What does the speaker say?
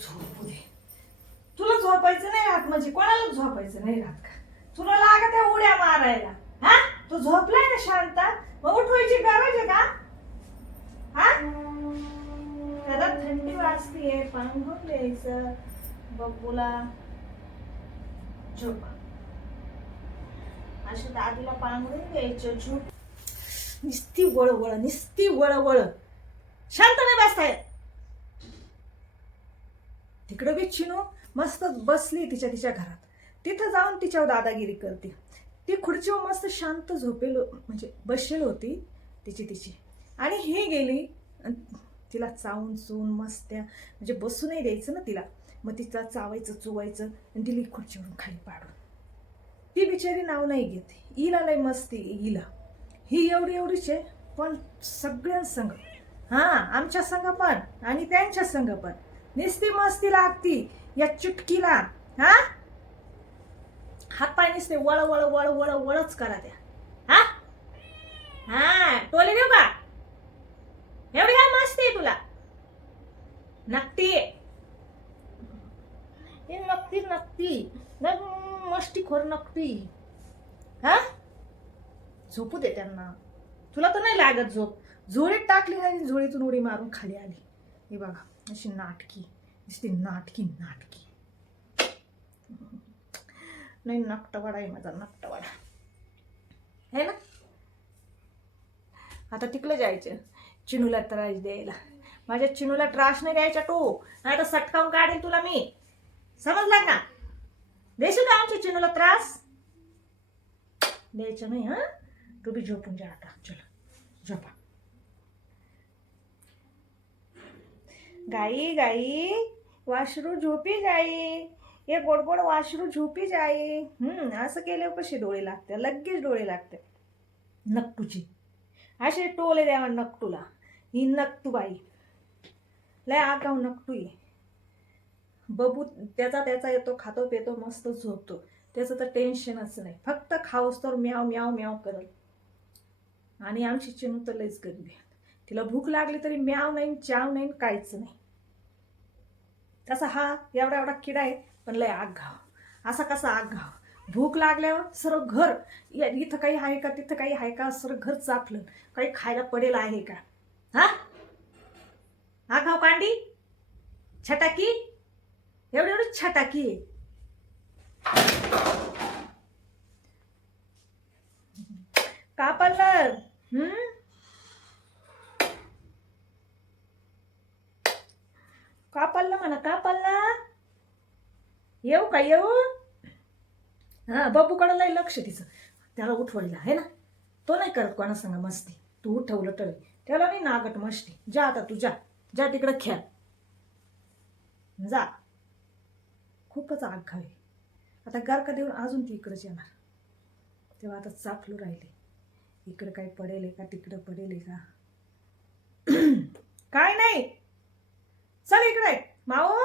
झोपू दे तुला झोपायचं नाही राहत म्हणजे कोणाला झोपायचं नाही राहत का? तुला लागत आहे उड्या मारायला. हा? तू झोपलाय ना शांत? मग उठवायची गरज आहे का? हा? त्याला थंडी वाजतीये. पांघरून द्यायचं? बघूला झोप. अशा दादीला पांघरून द्यायचं? झोप. निस्ती वळवळ निस्ती वळवळ. शांत नाही बसताय. तिकडं बी चिनू मस्त बसली तिच्या तिच्या घरात. तिथं जाऊन तिच्यावर दादागिरी करते. ती खुर्चीवर मस्त शांत झोपेल म्हणजे बसेल होती तिची तिची. आणि हे गेली तिला चावून चून मस्त्या म्हणजे बसूनही द्यायचं ना तिला. मग तिचा चावायचं चुवायचं आणि दिली खुर्चीवरून खाली पाडून. ती बिचारी नाव नाही घेत. हिला लय मस्ती हिला. ही एवढी एवढीच आहे पण सगळ्यांसंग. हां आमच्या संघ पण आणि त्यांच्या संघ पण. निस्ती मस्ती लागती या चुटकीला. हा? हात पाय निसते वळ वळ वळ वळ वळच करा त्या. हा? हा टोले देऊ का? एवढी काय मस्ती आहे तुला? नक्की हे नक्की नक्की न- मस्ती खोर नक्की हा? झोपू दे त्यांना. तुला तर नाही लागत झोप. झोळीत टाकली आणि झोळीतून उडी मारून खाली आली. हे बघा. अशी नाटकी नुसती नाटकी नाटकी. नाही नकटवाडा आहे माझा नकटवाडा. है ना? आता तिकडं जायचं. चिनूला त्रास द्यायला. माझ्या चिनूला त्रास नाही द्यायचा तू. नाही तर सटकावून काढेल तुला मी. समजला का? देशील का आमच्या चिनूला त्रास? द्यायचं नाही हा? तू बी झोपून जा आता. चला झोपा. गाई गाई वासरू झोपी जाई. हे गोड गोड वासरू झोपी जाई. हम्म असं केल्यावर कसे डोळे लागते? लगेच डोळे लागते. नक्टूची असे टोले द्यावा नकटूला ही नकटू बाई लय आगाव नकटू ये बबू त्याचा त्याचा येतो खातो पितो मस्त झोपतो. त्याचं तर टेन्शनच नाही. फक्त खाऊस तर म्याव म्याव म्याव करल. आणि आमची चिनू तर लईच गरीब तिला भूक लागली तरी म्याव नाही चाव नाही काहीच नाही. कसा हा एवढा एवढा किडा आहे पण लय आग घाव. असा कसा आग घाव. भूक लागल्यावर सर्व घर या- इथं काही आहे का तिथं काही आहे का सर्व घर चापलं. काही खायला पडेल आहे का? हा? आगाव कांडी? छटाकी? एवढी एवढी छटाकी आहे. का पार्लर हम्म? का म्हणा का येऊ का येऊ? हा बबूकडं लय लक्ष तिचं. त्याला उठवायला आहे ना? तो नाही करत कोणा सांगा मस्ती. तू उठवलं तरी. त्याला नाही नागट मस्ती. जा आता तू जा. जा तिकडं खेळ. जा. खूपच आग आहे आता गारका देऊन अजून ती इकडंच येणार. तेव्हा आता चाफलू राहिले. इकडं काय पडेल आहे का तिकडं पडेल आहे का? काय नाही. चल इकडे. माऊ